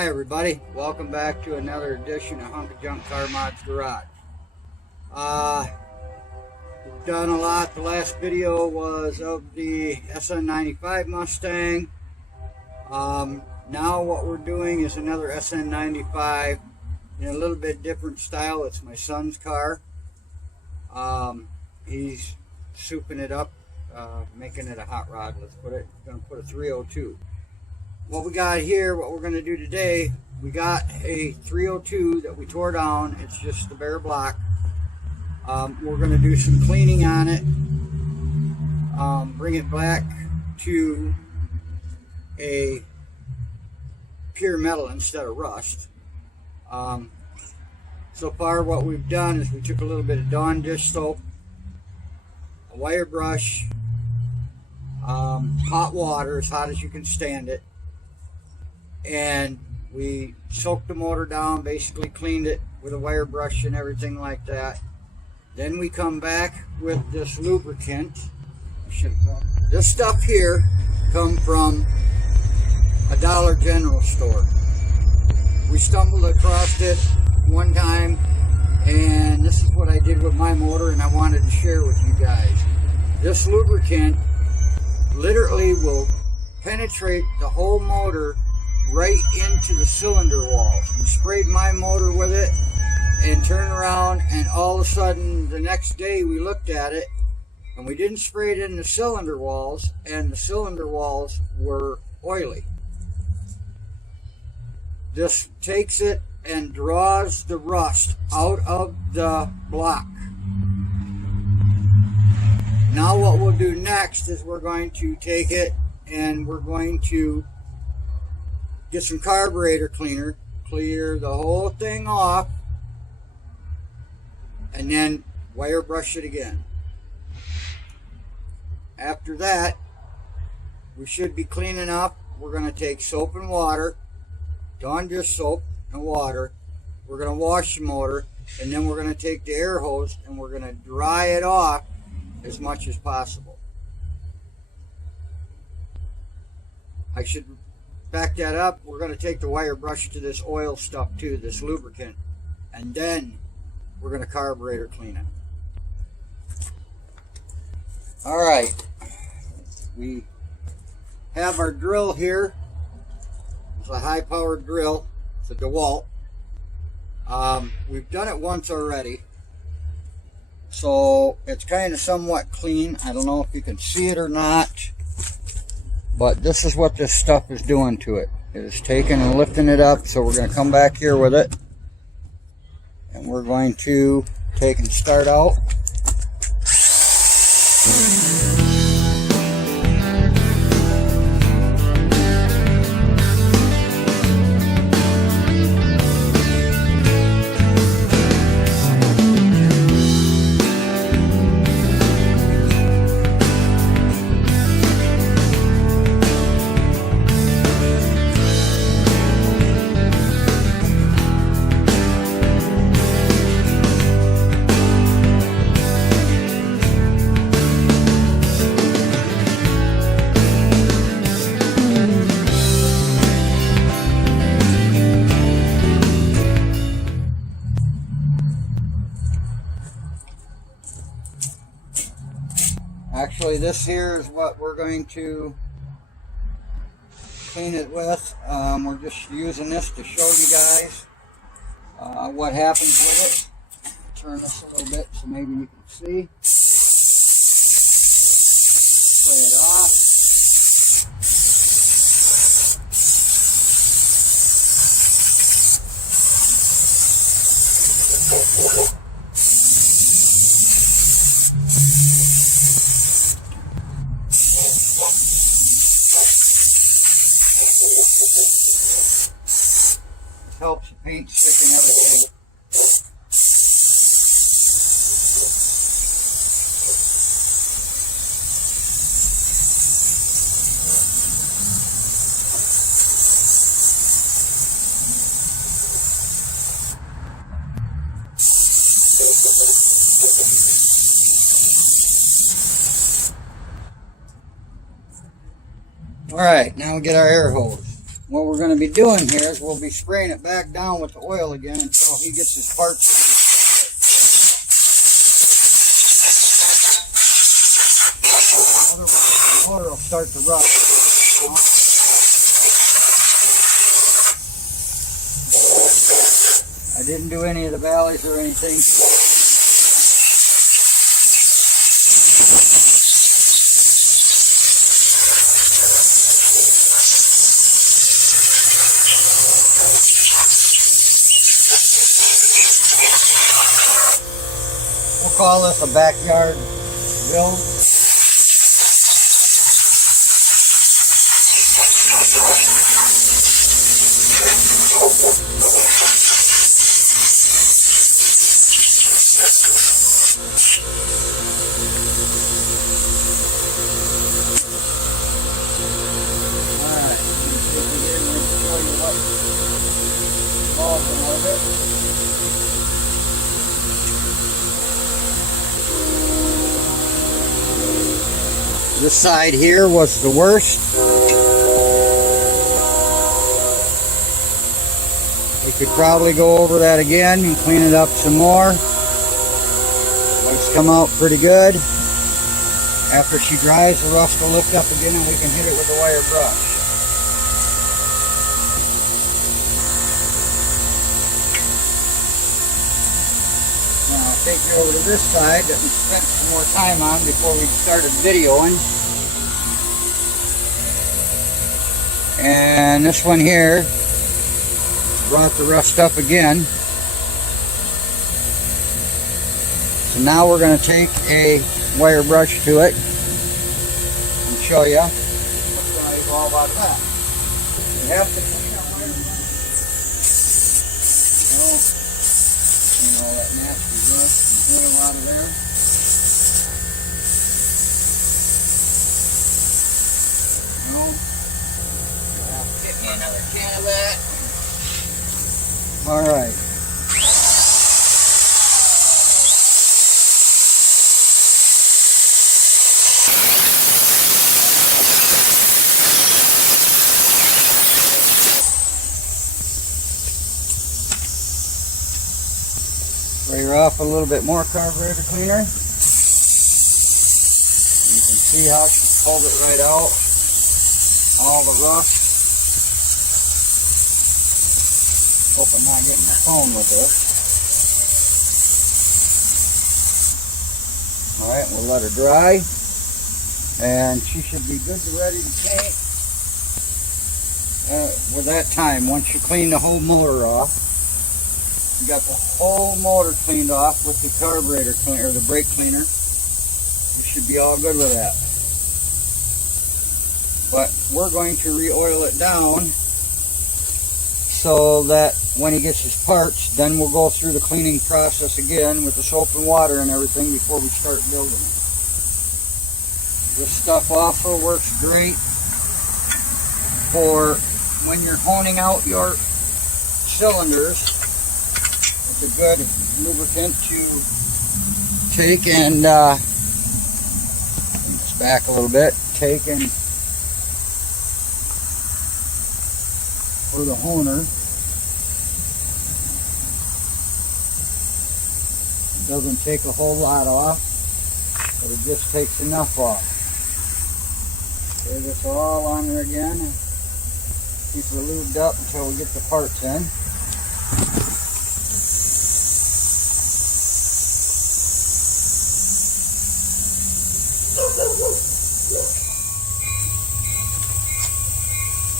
Hi everybody, welcome back to another edition of Hunk of Junk Car Mods Garage. We've done a lot. The last video was of the sn95 Mustang. Now what we're doing is another sn95 in a little bit different style. It's my son's car. He's souping it up, making it a hot rod. Going to put a 302. What we got here, what we're going to do today, we got a 302 that we tore down. It's just the bare block. We're going to do some cleaning on it, bring it back to a pure metal instead of rust. So far what we've done is we took a little bit of Dawn dish soap, a wire brush, hot water, as hot as you can stand it, and we soaked the motor down, basically cleaned it with a wire brush and everything like that. Then we come back with this lubricant. This stuff here come from a Dollar General store. We stumbled across it one time, and this is what I did with my motor, and I wanted to share with you guys. This lubricant literally will penetrate the whole motor right into the cylinder walls. We sprayed my motor with it and turned around, and all of a sudden the next day we looked at it and we didn't spray it in the cylinder walls, and the cylinder walls were oily. This takes it and draws the rust out of the block. Now what we'll do next is we're going to take it and we're going to get some carburetor cleaner, clear the whole thing off, and then wire brush it again. After that, we should be clean enough. We're going to take soap and water, Dawn dish soap and water. We're going to wash the motor, and then we're going to take the air hose and we're going to dry it off as much as possible. I should back that up. We're going to take the wire brush to this oil stuff too, this lubricant, and then we're going to carburetor clean it. Alright, we have our drill here. It's a high powered drill. It's a DeWalt. We've done it once already, so it's kind of somewhat clean. I don't know if you can see it or not, but this is what this stuff is doing to it. It is taking and lifting it up. So we're going to come back here with it, and we're going to take and start out. Actually, this here is what we're going to clean it with. We're just using this to show you guys what happens with it. Turn this a little bit so maybe you can see. Spray it off. Helps the paint stick and everything. Alright, now we get our air hose. what we're going to be doing here is we'll be spraying it back down with the oil again until he gets his parts. Otherwise, the motor will start to rust. I didn't do any of the valleys or anything. We'll call this a backyard build. This side here was the worst. We could probably go over that again and clean it up some more. It's come out pretty good. After she dries, the rust will lift up again and we can hit it with a wire brush. Now I'll take you over to this side that we spent some more time on before we started videoing. And this one here brought the rust up again. So now we're going to take a wire brush to it and show you all about that. You have to clean that wire brush. Clean all that nasty rust and oil out of there. Get me another can of that. All right. Spray her off a little bit more carburetor cleaner. You can see how she pulled it right out. All the rust. Hope I'm not getting the phone with this. Alright, we'll let her dry. And she should be good to ready to paint. With that time, once you clean the whole motor off, you got the whole motor cleaned off with the carburetor cleaner, or the brake cleaner. You should be all good with that. But we're going to re-oil it down so that when he gets his parts, then we'll go through the cleaning process again with the soap and water and everything before we start building it. This stuff also works great for when you're honing out your cylinders. It's a good lubricant to take and it's back a little bit, take and for the honer. It doesn't take a whole lot off, but it just takes enough off. Lay this all on her again. Keep her lubed up until we get the parts in.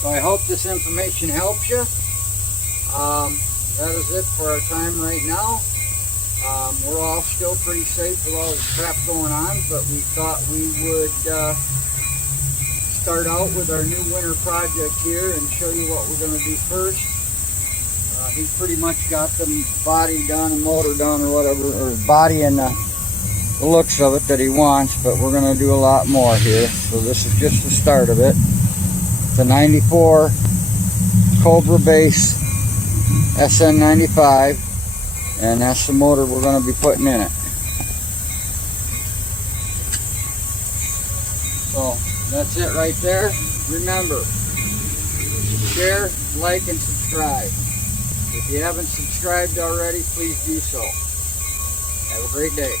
So I hope this information helps you. That is it for our time right now. We're all still pretty safe with all this crap going on, but we thought we would start out with our new winter project here and show you what we're going to do first. He's pretty much got the body done and motor done or whatever, or body and the looks of it that he wants, but we're going to do a lot more here. So this is just the start of it. The 94 Cobra base sn95, and that's the motor we're going to be putting in it. So that's it right there. Remember, share, like, and subscribe. If you haven't subscribed already, please do so. Have a great day.